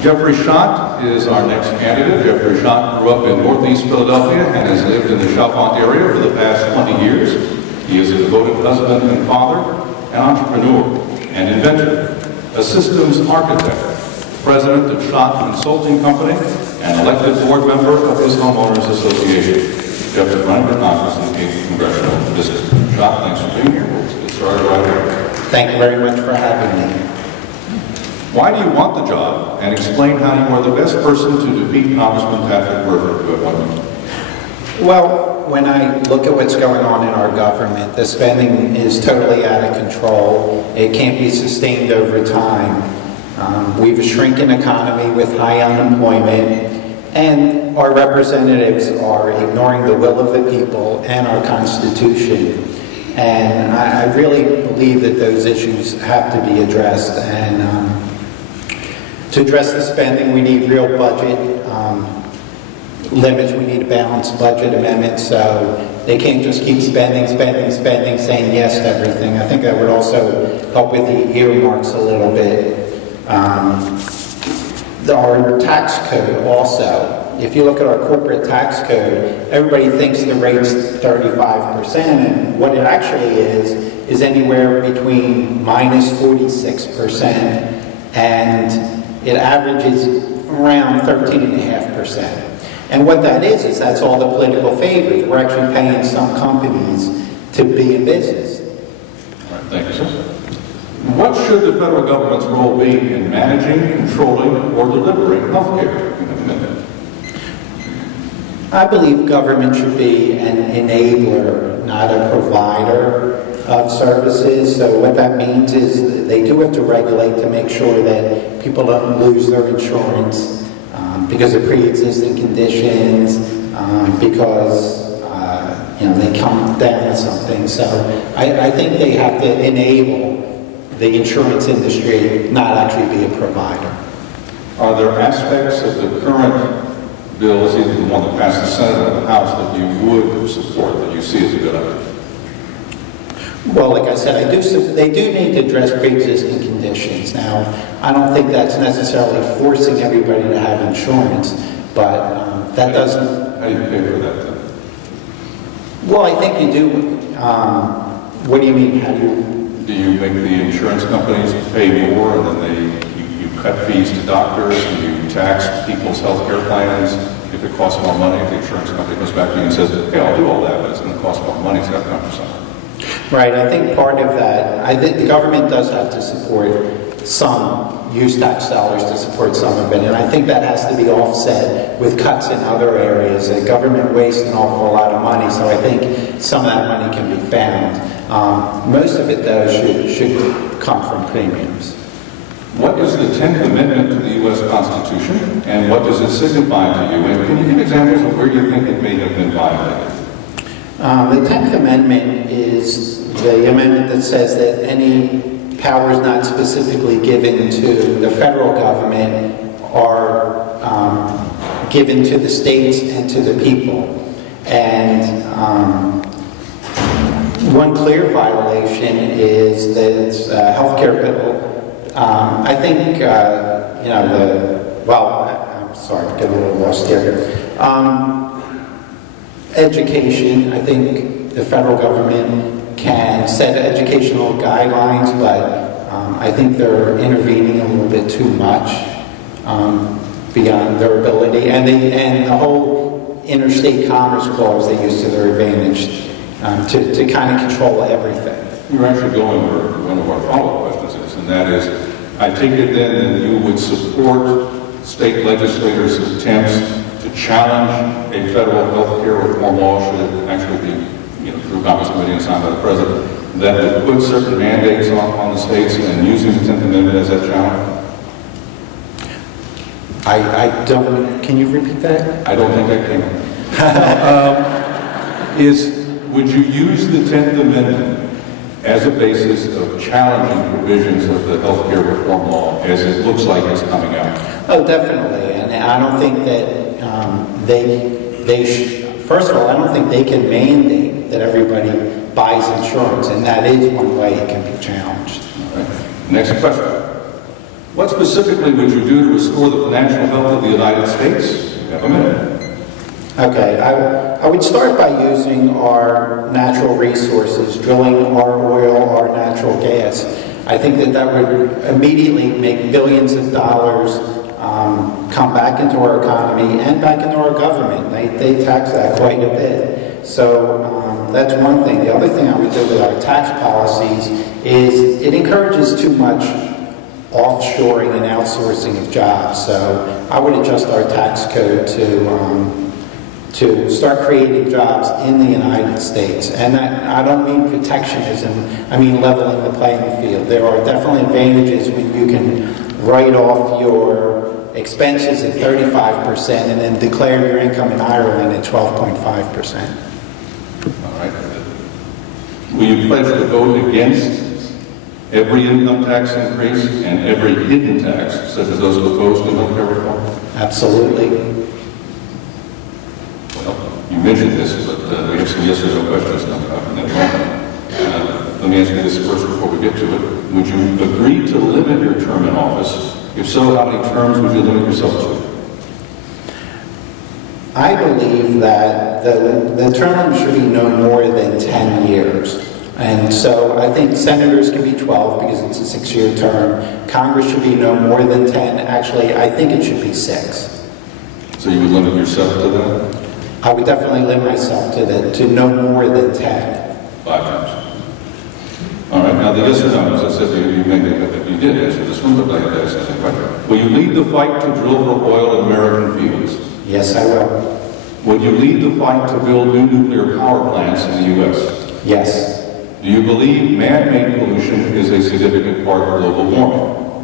Jeffrey Schott is our next candidate. Jeffrey Schott grew up in Northeast Philadelphia and has lived in the Schott area for the past 20 years. He is a devoted husband and father, an entrepreneur, an inventor, a systems architect, president of Schott Consulting Company, and elected board member of his homeowners association. Jeffrey, running for Congress in the 8th Congressional District. Schott, thanks for being here. We'll get started right away. Thank you very much for having me. Why do you want the job, and explain how you are the best person to defeat Congressman Patrick Burford to appointment? Well, when I look at what's going on in our government, the spending is totally out of control. It can't be sustained over time. We have a shrinking economy with high unemployment, and our representatives are ignoring the will of the people and our Constitution. And I really believe that those issues have to be addressed. And to address the spending, we need real budget limits. We need a balanced budget amendment, so they can't just keep spending, saying yes to everything. I think that would also help with the earmarks a little bit. Our tax code also, if you look at our corporate tax code, everybody thinks the rate's 35%, and what it actually is anywhere between minus 46% and it averages around 13.5%. And what that is that's all the political favors. We're actually paying some companies to be in business. All right, thank you, sir. What should the federal government's role be in managing, controlling, or delivering health care? I believe government should be an enabler, not a provider of services. So what that means is they do have to regulate to make sure that people don't lose their insurance because of pre-existing conditions, because they come down with something. So I think they have to enable the insurance industry, not actually be a provider. Are there aspects of the current bills, either the one that passed the Senate or the House, that you would support, that you see as a good idea? Well, like I said, they do need to address pre-existing conditions. Now, I don't think that's necessarily forcing everybody to have insurance, but that doesn't... How do you pay for that then? Well, I think you do. What do you mean? How do you... Do you make the insurance companies pay more, and then you cut fees to doctors, and you tax people's health care plans if it costs more money? If the insurance company comes back to you and says, hey, I'll do all that, but it's going to cost more money, it's got to come from somewhere. Right, I think part of that, I think the government does have to support some, use tax dollars to support some of it, and I think that has to be offset with cuts in other areas. The government wastes an awful lot of money, so I think some of that money can be found. Most of it, though, should come from premiums. What is the 10th Amendment to the U.S. Constitution, and what does it signify to you? And can you give examples of where you think it may have been violated? The 10th Amendment is the amendment that says that any powers not specifically given to the federal government are given to the states and to the people. And one clear violation is this healthcare bill. I think, I'm sorry, I'm getting a little lost here. Education, I think the federal government can set educational guidelines, but I think they're intervening a little bit too much beyond their ability. And the whole interstate commerce clause they use to their advantage to kind of control everything. You're actually going where one of our follow-up questions is, and that is, I take it then that you would support state legislators' attempts to challenge a federal health care reform law, should it actually be through Congress committee and signed by the President, that would put certain mandates on the states and using the 10th Amendment as that challenge? I don't, can you repeat that? I don't think I can. Would you use the 10th Amendment as a basis of challenging provisions of the health care reform law as it looks like it's coming out? Oh, definitely. And I don't think that first of all, I don't think they can mandate that everybody buys insurance, and that is one way it can be challenged. All right. Next question. What specifically would you do to restore the financial health of the United States? You have a minute. Okay, I would start by using our natural resources, drilling our oil, our natural gas. I think that would immediately make billions of dollars come back into our economy and back into our government. They tax that quite a bit. So that's one thing. The other thing I would do with our tax policies is it encourages too much offshoring and outsourcing of jobs. So I would adjust our tax code to start creating jobs in the United States. And I don't mean protectionism, I mean leveling the playing field. There are definitely advantages when you can write off your expenses at 35% and then declare your income in Ireland at 12.5%. All right. Will you pledge to vote against every income tax increase and every hidden tax, such as those proposed in healthcare reform? Absolutely. Well, you mentioned this, but we have some yes or no questions coming up in that moment. Let me ask you this first before we get to it. Would you agree to limit your term in office? If so, how many terms would you limit yourself to? I believe that the term should be no more than 10 years. And so I think senators can be 12 because it's a 6-year term. Congress should be no more than 10. Actually, I think it should be 6. So you would limit yourself to that? I would definitely limit myself to no more than 10. 5 times. All right, now the yes or no, as I said, you did answer this one, but I got to ask the question. Will you lead the fight to drill for oil in American fields? Yes, I will. Would you lead the fight to build new nuclear power plants in the U.S.? Yes. Do you believe man-made pollution is a significant part of global warming?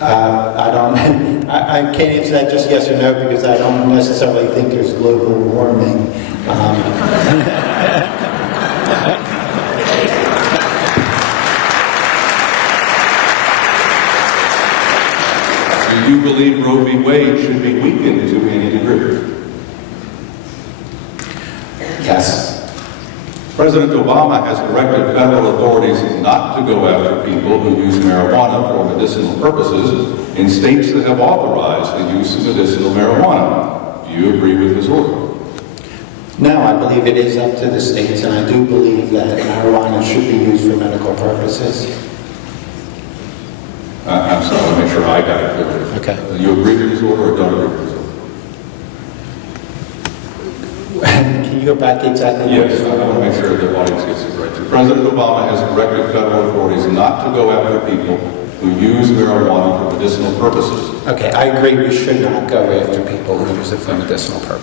I can't answer that just yes or no because I don't necessarily think there's global warming. Do you believe Roe v. Wade should be weakened to any degree? Yes. President Obama has directed federal authorities not to go after people who use marijuana for medicinal purposes in states that have authorized the use of medicinal marijuana. Do you agree with his order? No, I believe it is up to the states, and I do believe that marijuana should be used for medical purposes. I'm sorry, I want to make sure I got it clear. Okay. Do you agree with his order or don't agree with his order? Can you go back exactly? Yes, I want to make sure the audience gets it right. President Obama has directed federal authorities not to go after people who use marijuana for medicinal purposes. Okay, I agree we should not go after people who use it for medicinal purposes.